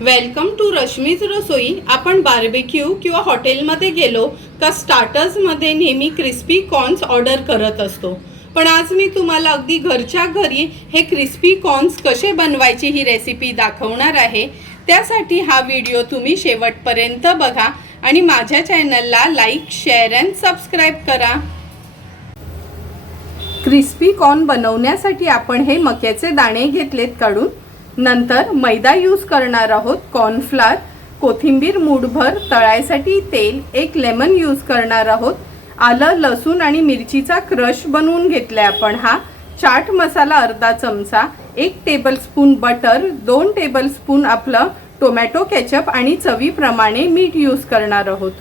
Welcome to Rashmi's रसोई आपण barbecue किंवा हॉटेलमध्ये गेलो का स्टार्टर्समध्ये नेहमी क्रिस्पी कॉर्न्स ऑर्डर करत असतो. पण आज मी तुम्हाला अगदी घरच्या घरी हे क्रिस्पी कॉर्न्स कसे बनवायची ही रेसिपी दाखवणार आहे. त्यासाठी हा व्हिडिओ तुम्ही शेवटपर्यंत बघा आणि माझ्या चॅनलला लाईक शेअर अँड सबस्क्राईब करा. क्रिस्पी कॉर्न बनवण्यासाठी आपण हे मक्याचे दाणे घेतलेत काढून नंतर मैदा यूज करणार आहोत कॉर्नफ्लार कोथिंबीर मूठभर तळायसाठी तेल एक लेमन यूज करणार आहोत. आलं लसूण आणि मिरचीचा क्रश बनवून घेतलाय आपण हा. चाट मसाला अर्धा चमचा एक टेबलस्पून बटर दोन टेबलस्पून आपलं टोमॅटो केचप आणि चवीप्रमाणे मीठ यूज करणार आहोत.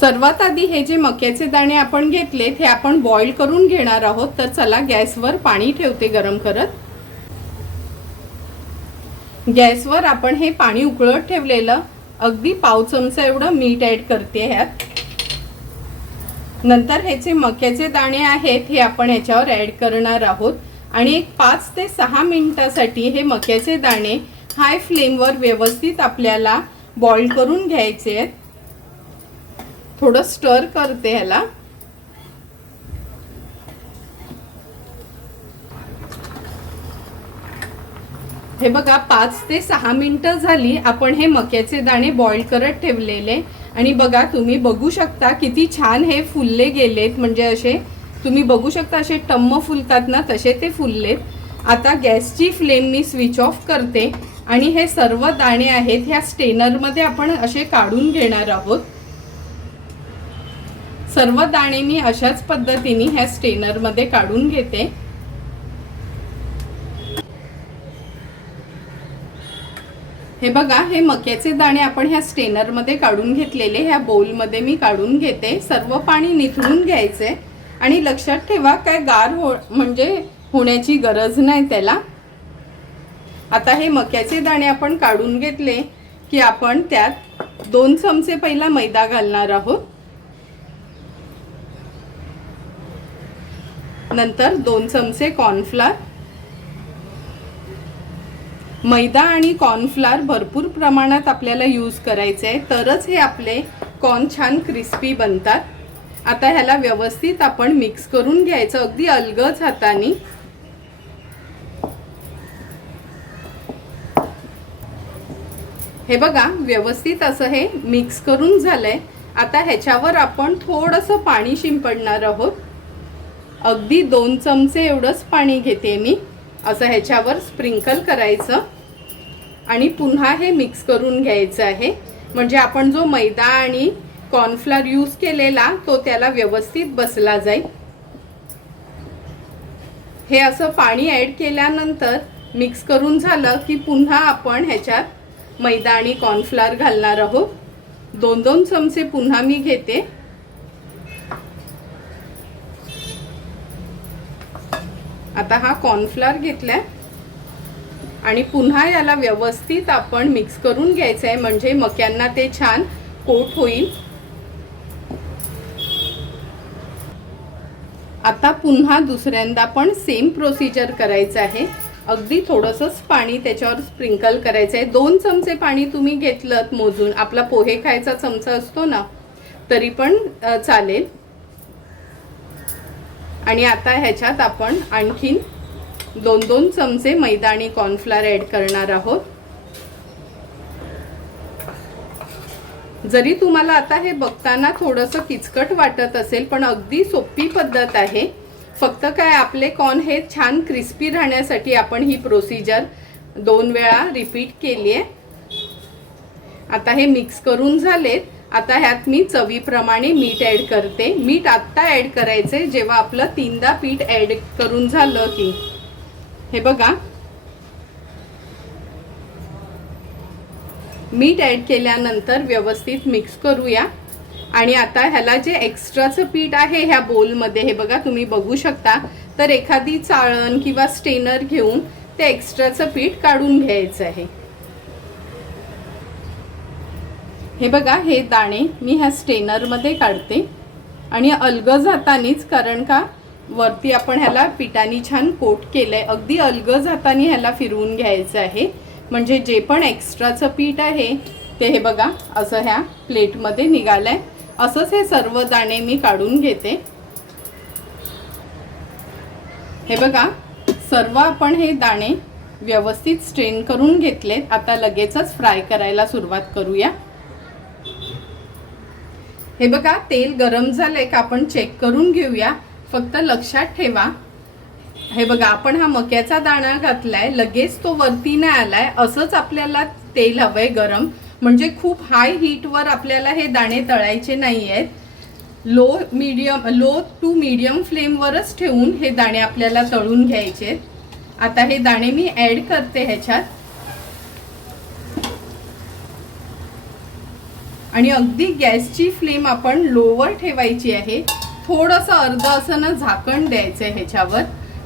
सर्वात आधी हे जे मक्याचे दाणे आपण घेतलेत हे आपण बॉईल करून घेणार आहोत. तर चला गॅसवर पाणी ठेवते गरम करत. गॅसवर आपण हे पाणी उकळत ठेवलेलं अगदी पाव चमचा एवढं मीठ ऍड करते ह्यात. नंतर हे जे मक्याचे दाणे आहेत हे आपण ह्याच्यावर ऍड करणार आहोत. आणि एक पाच ते सहा मिनिटासाठी हे मक्याचे दाणे हाय फ्लेमवर व्यवस्थित आपल्याला बॉईल करून घ्यायचे आहेत. थोडं स्टर करते ह्याला. हे बघा पाच ते सहा मिनिटं झाली आपण हे मक्याचे दाणे बॉईल करत ठेवलेले. आणि बघा तुम्ही बघू शकता किती छान हे फुलले गेलेत. म्हणजे असे तुम्ही बघू शकता असे टम्म फुलतात ना तसे ते फुललेत. आता गॅसची फ्लेम मी स्विच ऑफ करते. आणि हे सर्व दाणे आहेत ह्या स्टेनरमध्ये आपण असे काढून घेणार आहोत. सर्व दाणे मी अशाच पद्धतीने ह्या स्टेनरमध्ये काढून घेते. हे बघा हे मक्याचे दाणे आपण ह्या स्टेनरमध्ये काढून घेतलेले ह्या बोलमध्ये मी काढून घेते. सर्व पाणी निथळून घ्यायचे. आणि लक्षात ठेवा काय गार हो म्हणजे होण्याची गरज नाही त्याला. आता हे मक्याचे दाणे आपण काढून घेतले की आपण त्यात दोन चमचे पहिला मैदा घालणार आहोत. नंतर दोन चमचे कॉर्नफ्लॉर मैदा आणि कॉर्नफ्लार भरपूर प्रमाणात आपल्याला यूज करायचे आहे. तरच हे आपले कॉर्न छान क्रिस्पी बनतात. आता ह्याला व्यवस्थित आपण मिक्स करून घ्यायचं. अगदी अलगच हाताने. हे बघा व्यवस्थित असं हे मिक्स करून झालंय. आता ह्याच्यावर आपण थोडंसं पाणी शिंपडणार आहोत. अगदी दोन चमचे एवढंच पाणी घेते मी. असं ह्याच्यावर स्प्रिंकल करायचं आणि पुन्हा हे मिक्स करून घ्यायचं आहे. म्हणजे आपण जो मैदा आणि कॉर्नफ्लॉर यूज केलेला तो त्याला व्यवस्थित बसला जाईल. हे असं पाणी ॲड केल्यानंतर मिक्स करून झालं की पुन्हा आपण ह्याच्यात मैदा आणि कॉर्नफ्लॉर घालणार आहोत. दोन दोन चमचे पुन्हा मी घेते. आता हा कॉर्नफ्लॉर घेतलाय. आणि पुन्हा याला व्यवस्थित आपण मिक्स करून घ्यायचं आहे म्हणजे मक्यांना ते छान कोट होईल. आता पुन्हा दुसऱ्यांदा पण सेम प्रोसिजर करायचं आहे. अगदी थोडंसंच पाणी त्याच्यावर स्प्रिंकल करायचं आहे दोन चमचे पाणी तुम्ही घेतलं मोजून. आपला पोहे खायचा चमचा असतो ना तरी पण चालेल. आणि आता ह्याच्यात आपण आणखीन दोन दोन चमचे मैदा आणि कॉर्नफ्लॉर ॲड करणार आहोत. जरी तुम्हाला आता हे बघताना थोडंसं किचकट वाटत असेल पण अगदी सोपी पद्धत आहे. फक्त काय आपले कॉर्न हे छान क्रिस्पी राहण्यासाठी आपण ही प्रोसिजर दोन वेळा रिपीट केली आहे आता हे मिक्स करून झालेत. आता ह्यात मी चवीप्रमाणे मीठ ॲड करते. मीठ आत्ता ॲड करायचे जेव्हा आपलं तीनदा पीठ ॲड करून झालं की. हे बघा. मीठ ॲड केल्यानंतर व्यवस्थित मिक्स करूया. आणि आता ह्याला जे एक्स्ट्राचं पीठ आहे ह्या बोलमध्ये हे बघा तुम्ही बघू शकता. तर एखादी चाळण किंवा स्टेनर घेऊन ते एक्स्ट्राचं पीठ काढून घ्यायचं आहे. हे बघा हे दाणे मी ह्या स्टेनरमध्ये काढते. आणि अलग जातानीच कारण का वरती आपण ह्याला पिठानी छान कोट केलंय. अगदी अलग जातानी ह्याला फिरवून घ्यायचं आहे. म्हणजे जे पण एक्स्ट्राचं पीठ आहे ते हे बघा असं ह्या प्लेटमध्ये निघालंय. असंच हे सर्व दाणे मी काढून घेते. हे बघा सर्व आपण हे दाणे व्यवस्थित स्ट्रेन करून घेतलेत. आता लगेचच फ्राय करायला सुरुवात करूया. हे बघा तेल गरम झालंय का आपण चेक करून घेऊया. फक्त लक्षात ठेवा. हे बघा आपण हा मक्याचा दाणा घातलाय लगेच तो वरती नाही आलाय असंच आपल्याला तेल हवंय गरम. म्हणजे खूप हाय हीटवर आपल्याला हे दाणे तळायचे नाही आहेत low medium low to medium फ्लेमवरच ठेवून हे दाणे आपल्याला तळून घ्यायचे आहेत. आता हे दाणे मी ॲड करते ह्याच्यात. आणि अगदी गॅसची फ्लेम आपण लोवर ठेवायची आहे. थोडंसं अर्ध असं ना झाकण द्यायचं आहे ह्याच्यावर.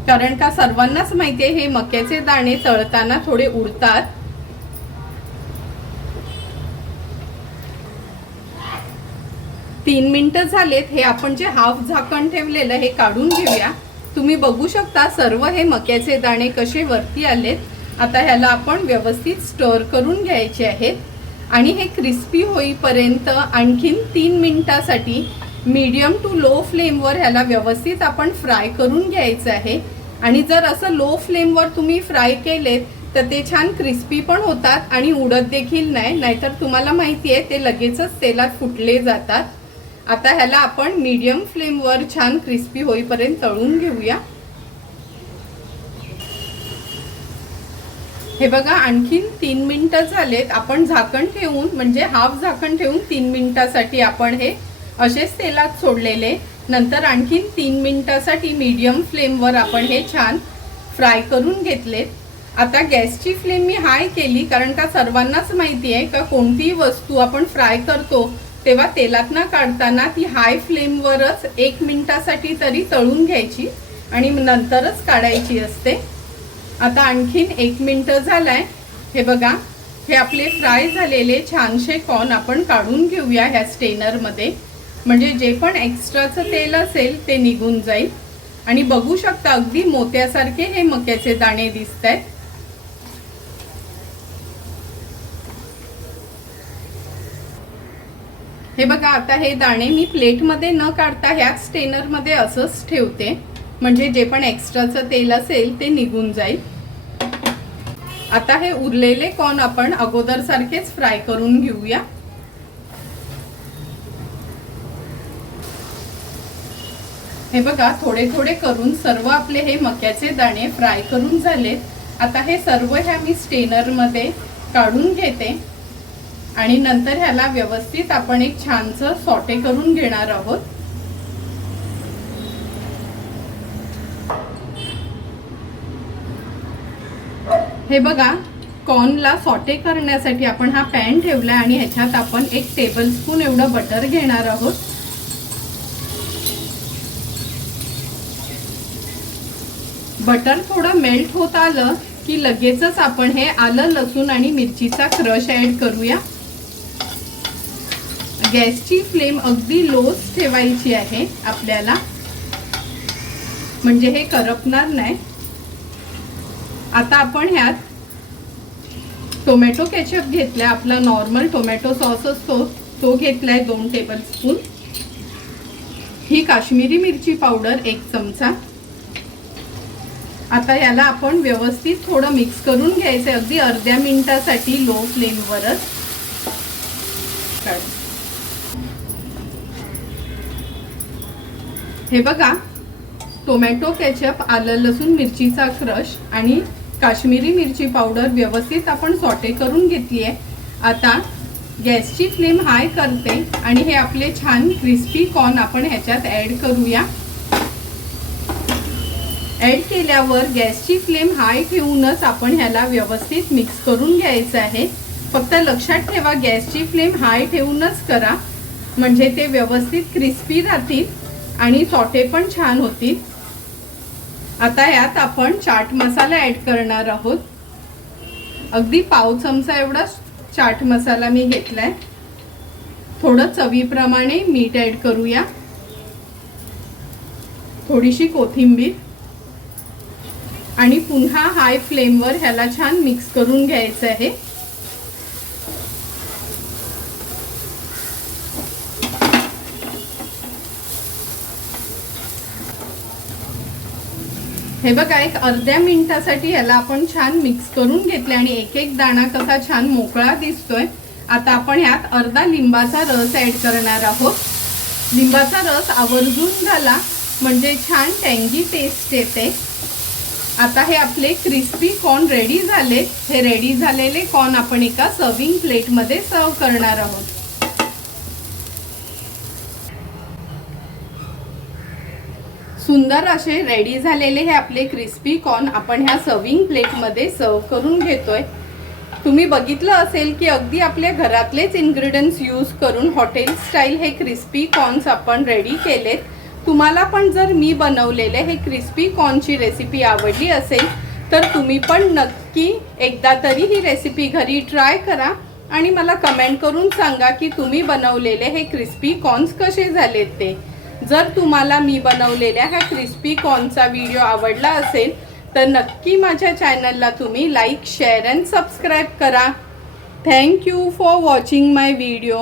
कारण का सर्वांनाच माहिती आहे हे मक्याचे दाणे तळताना थोडे उडतात. तीन मिनटं झालेत हे आपण जे हाफ झाकण ठेवलेलं हे काढून घेऊया. तुम्ही बघू शकता सर्व हे मक्याचे दाणे कसे वरती आलेत. आता ह्याला आपण व्यवस्थित स्टर करून घ्यायचे आहेत. आणि हे क्रिस्पी होईपर्यंत आणखीन तीन मिनटासाठी मीडियम टू लो फ्लेमवर ह्याला व्यवस्थित आपण फ्राय करून घ्यायचं आहे. आणि जर असं लो फ्लेमवर तुम्ही फ्राय केलेत तर ते छान क्रिस्पी पण होतात आणि उडत देखील नाही. नाहीतर तुम्हाला माहिती आहे ते लगेचच तेलात फुटले जातात. आता ह्याला आपण मीडियम फ्लेमवर छान क्रिस्पी होईपर्यंत तळून घेऊया. हे बघा आणखीन तीन मिनटं झालेत. आपण झाकण ठेवून म्हणजे हाफ झाकण ठेवून तीन मिनटासाठी आपण हे असेच तेलात सोडलेले. नंतर आणखीन तीन मिनटासाठी मीडियम फ्लेमवर आपण हे छान फ्राय करून घेतलेत. आता गॅसची फ्लेम मी हाय केली कारण का सर्वांनाच माहिती आहे का कोणतीही वस्तू आपण फ्राय करतो तेव्हा तेलात ना काढताना ती हाय फ्लेमवरच एक मिनटासाठी तरी तळून घ्यायची आणि नंतरच काढायची असते. आता आणखीन एक मिनटं झालाय. हे बघा हे आपले फ्राय झालेले छानसे कॉर्न आपण काढून घेऊया ह्या स्टेनरमध्ये. म्हणजे जे पण एक्स्ट्राचं तेल असेल ते निघून जाईल. आणि बघू शकता अगदी मोत्यासारखे हे मक्याचे दाणे दिसत आहेत हे बघा आता हे दाणे मी प्लेटमध्ये न काढता ह्याच स्टेनरमध्ये असंच ठेवते. म्हणजे जे पण एक्स्ट्राचं तेल असेल ते निघून जाईल. आता हे उरलेले कॉर्न आपण अगोदर सारखेच फ्राय करून घेऊया. हे बघा थोडे थोडे करून सर्व आपले हे मक्याचे दाणे फ्राय करून झालेत आता हे सर्व ह्या मी स्टेनरमध्ये काढून घेते. आणि नंतर ह्याला व्यवस्थित आपण एक छानसं सॉटे करून घेणार आहोत. हे बघा कॉर्नला सॉटे करण्यासाठी आपण हा पॅन ठेवला आणि ह्याच्यात आपण एक टेबल स्पून एवढं बटर घेणार आहोत. बटर थोडं मेल्ट होत आलं की लगेचच आपण हे आलं लसूण आणि मिरचीचा क्रश ऍड करूया. गॅसची फ्लेम अगदी लोच ठेवायची आहे आपल्याला. म्हणजे हे करपणार नाही. आता आपण ह्यात टोमॅटो केचप घेतलाय आपला नॉर्मल टोमॅटो सॉस असतो तो घेतलाय दोन टेबल स्पून ही काश्मीरी मिरची पावडर एक चमचा. आता याला आपण व्यवस्थित थोडं मिक्स करून घ्यायचं अगदी अर्ध्या मिनिटासाठी लो फ्लेमवरच हे बघा टोमॅटो केचप आलं लसूण मिरचीचा क्रश आणि काश्मीरी मिरची पावडर व्यवस्थित आपण सॉटे करून घेतली आहे आता गॅसची फ्लेम हाय करते आणि हे आपले छान क्रिस्पी कॉर्न आपण ह्याच्यात ॲड करूया. ॲड केल्यावर गॅसची फ्लेम हाय ठेवूनच आपण ह्याला व्यवस्थित मिक्स करून घ्यायचं आहे. फक्त लक्षात ठेवा गॅसची फ्लेम हाय ठेवूनच करा. म्हणजे ते व्यवस्थित क्रिस्पी राहतील आणि सॉटे पण छान होतील. आता यात आपण चाट मसाला ॲड करणार आहोत. अगदी पाव चमचा एवढा चाट मसाला मी घेतलाय. थोडं चवीप्रमाणे मीठ ॲड करूया. थोडीशी कोथिंबीर. आणि पुन्हा हाय फ्लेमवर ह्याला छान मिक्स करून घ्यायचं आहे. हे बघा एक अर्ध्या मिनिटासाठी ह्याला आपण छान मिक्स करून घेतले आणि एक एक दाणा कसा छान मोकळा दिसतोय. आता आपण ह्यात अर्धा लिंबाचा रस ॲड करणार आहोत. लिंबाचा रस आवर्जून झाला म्हणजे छान टँगी टेस्ट येते. आता हे आपले क्रिस्पी कॉर्न रेडी झाले हे रेडी झालेले कॉर्न आपण एका सर्विंग प्लेटमध्ये सर्व करणार आहोत. सुंदर असे रेडी झालेले हे आपले क्रिस्पी कॉर्न आपण ह्या सर्विंग प्लेटमध्ये सर्व करून घेतोय. तुम्ही बघितलं असेल की अगदी आपल्या घरातलेच इन्ग्रेडियंट्स यूज करून हॉटेल स्टाईल हे क्रिस्पी कॉर्न्स आपण रेडी केलेत. तुम्हाला पण जर मी बनवलेले हे क्रिस्पी कॉर्नची रेसिपी आवडली असेल तर तुम्ही पण नक्की एकदा तरी ही रेसिपी घरी ट्राय करा आणि मला कमेंट करून सांगा की तुम्ही बनवलेले हे क्रिस्पी कॉर्न्स कसे झालेत ते. जर तुम्हाला मी बनवलेल्या ह्या क्रिस्पी कॉर्नचा व्हिडिओ आवडला असेल तर नक्की माझ्या चॅनलला तुम्ही लाईक शेअर अँड सबस्क्राईब करा. Thank you for watching my video